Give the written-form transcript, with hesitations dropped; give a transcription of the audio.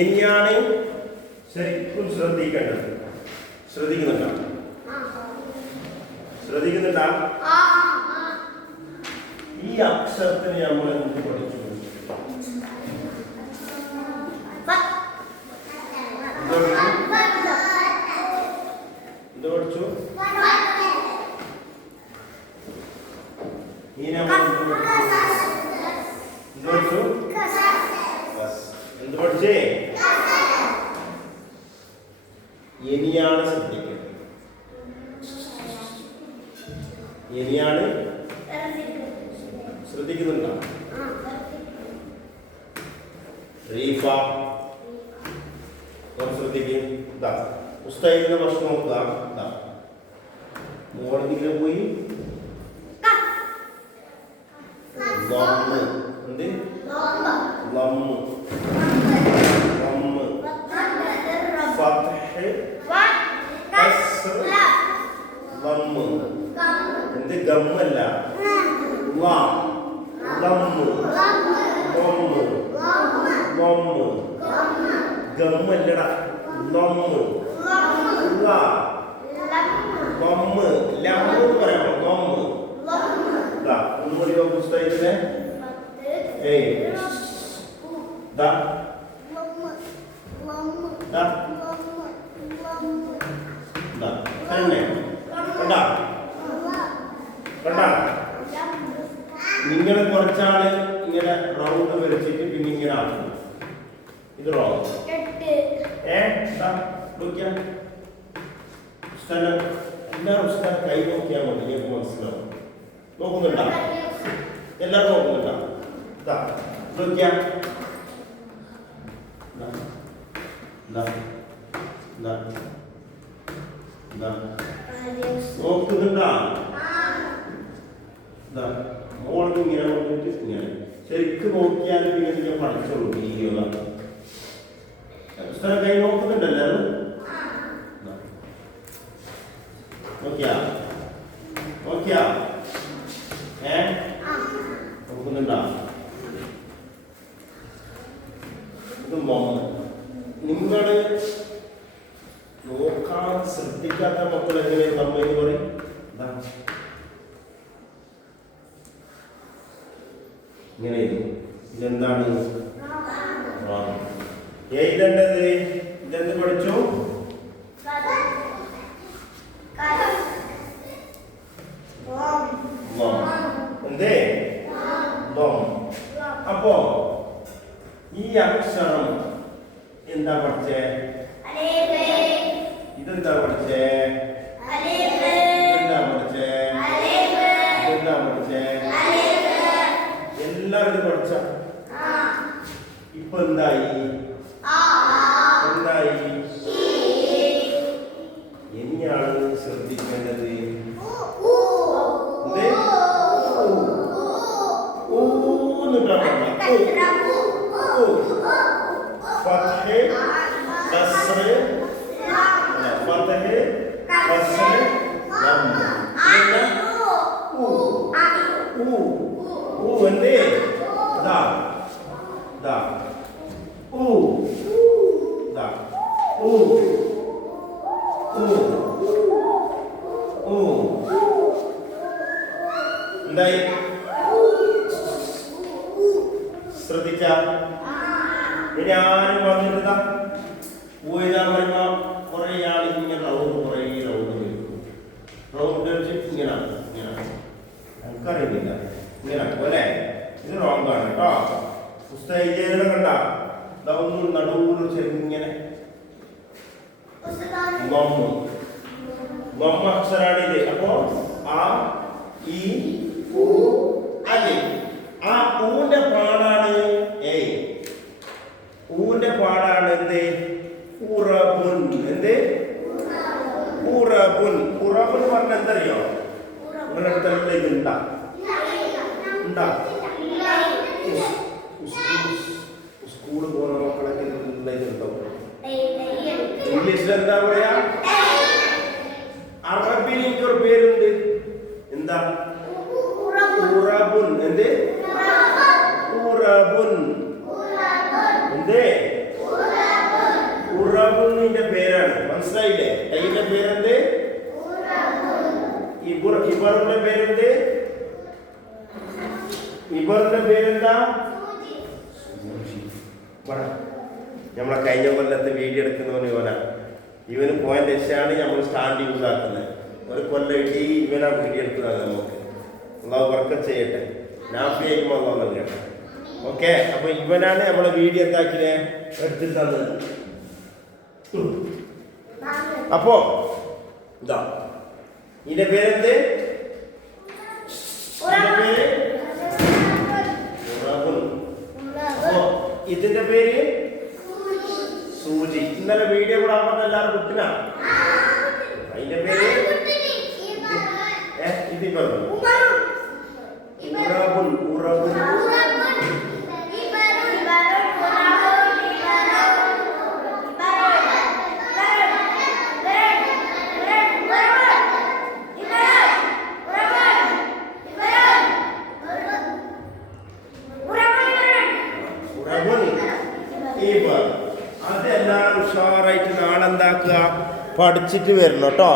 ഇനിയാണ് ശരിക്കും ശ്രദ്ധിക്കേണ്ടത്. ശ്രദ്ധിക്കുന്നുണ്ടോ? ശ്രദ്ധിക്കുന്നുണ്ടാ? ഈ അക്ഷരത്തിന് നമ്മൾ എന്ത് പഠിച്ചു? എന്ത് പഠിച്ചു? ഈ നമ്മൾ എന്ത് പഠിച്ചു? എന്ത് പഠിച്ചേ? ഇനിയാണ് ശ്രദ്ധിക്കുന്നത്. ഇനിയാണ് ശ്രദ്ധിക്കുന്നുണ്ടോ? റീഫ ശ്രദ്ധിക്കും. പുസ്തകത്തിന്റെ പ്രശ്നം നോക്കുക. മോളിങ്ങനെ പോയി എന്ത് ലമ്മ് എന്ത് ഗമ്മല്ല ഗമ്മല്ലടാ ലമ്മ് പറയാമോ? ഒന്നുകൂടി പുസ്തകത്തിലെ നിങ്ങൾ കുറച്ചാള് ഇങ്ങനെ റൗണ്ട് വരച്ചിട്ട് പിന്നെ ഇങ്ങനെ ആക്കുന്നു. ഇത് റോങ്. എല്ലാവരും കൈ നോക്കിയാൽ മതി. നിങ്ങൾക്ക് മനസ്സിലാവും. നോക്കുന്നുണ്ടോ? എല്ലാവരും നോക്കുന്നുണ്ടോ? നോക്കിയാ നോക്കുന്നുണ്ടാ? മോളിൽ ഇങ്ങനെ വന്നിട്ട് ഇങ്ങനെ ശരിക്കും നോക്കിയാൽ പിന്നെ ഞാൻ പഠിച്ചോളൂ. വീഡിയോ പുസ്തകം കൈ നോക്കുന്നുണ്ടല്ലോ. നോക്കിയാ നോക്കിയാ നോക്കുന്നുണ്ടാ? ഇത് നിങ്ങള് നോക്കാൻ ശ്രദ്ധിക്കാത്ത മക്കൾ എങ്ങനെ നമ്മ പറയും? ഇങ്ങനെ ഇതെന്താണ് എഴുതേണ്ടത്? ഇതെന്ത് പഠിച്ചു? എന്തേ? അപ്പോ ഈ അക്ഷരം എന്താ പഠിച്ചേ? ഇതെന്താ പഠിച്ചേ? ഇതെന്താ പഠിച്ചേ? ഇതെന്താ പഠിച്ചേ? എല്ലാവരും പഠിച്ച. ഇപ്പൊ എന്തായി? ഇനിയാണ് ശ്രദ്ധിക്കേണ്ടത്. എന്തായി? ശ്രദ്ധിച്ച. ഇനി ആരും വന്നിട്ട് പോയതാ പറയുമ്പോ കുറെ ആൾ ഇങ്ങനെ റൗണ്ട് വെച്ചിട്ട് ഇങ്ങനെ നമുക്കറിയുന്നില്ല. ഇങ്ങനെ പോലെ ഇത് റോങ് ആണ് കേട്ടോ. പുസ്തകം കണ്ട ഒന്നും നടുവ് ചെറുങ്ങനെ അക്ഷരാണിത്. അപ്പോ ആ ഈ ആ ഊന്റെ പാടാണ് ഊന്റെ പാടാണ് എന്ത്? ഉറബുൻ. എന്ത്? ഉറബുൻ. ഉറബുൻ പറഞ്ഞ എന്തറിയോ? നിങ്ങളുടെ അടുത്തല്ല ഇതുണ്ടാ? സ്കൂള് പോകുന്ന മക്കളൊക്കെ ഇതുണ്ടോ? ഇംഗ്ലീഷിൽ എന്താ പറയാ? അറബിൽ എനിക്കൊരു പേരുണ്ട്. എന്താ? ഉറബുൻ. എന്ത്? ഉറബുൻ. എന്തേ? ഇവരുടെ പേരെന്ത്? ഇവരുടെ പേരെന്താ? നമ്മളെ കഴിഞ്ഞ കൊല്ലത്തെ വീഡിയോ എടുക്കുന്നവന് ഇവന് പോയിന്റ് വെച്ചാണ് നമ്മൾ സ്റ്റാൻഡ് യൂസ് ആക്കുന്നത്. ഒരു കൊല്ലം ഇടി ഇവനാ വീഡിയോ എടുക്കുന്നത്. നമുക്ക് അള്ളാഹു ബർക്കത്ത് ചെയ്യട്ടെ. നാഫിയായിരിക്കുമ്പോൾ അള്ളാഹു നൽകട്ടെ. ഓക്കെ, അപ്പൊ ഇവനാണ് നമ്മളെ വീഡിയോ എന്താക്കിനെ എടുത്തിട്ട് തന്നത്. അപ്പോ ഇതാ ഇതിന്റെ പേരെന്ത്? ഇതിന്റെ പേര് സൂചി. ഇന്നലെ വീഡിയോ കൂടെ ആകുമ്പോൾ എല്ലാവരും കുട്ടിനാ. അതിന്റെ പേര് ഇത് പറഞ്ഞു ഉറബുൻ. ഉറബുൻ അതെല്ലാം ഉഷാറായിട്ട് നാളെന്താക്കുക പഠിച്ചിട്ട് വരണം കേട്ടോ.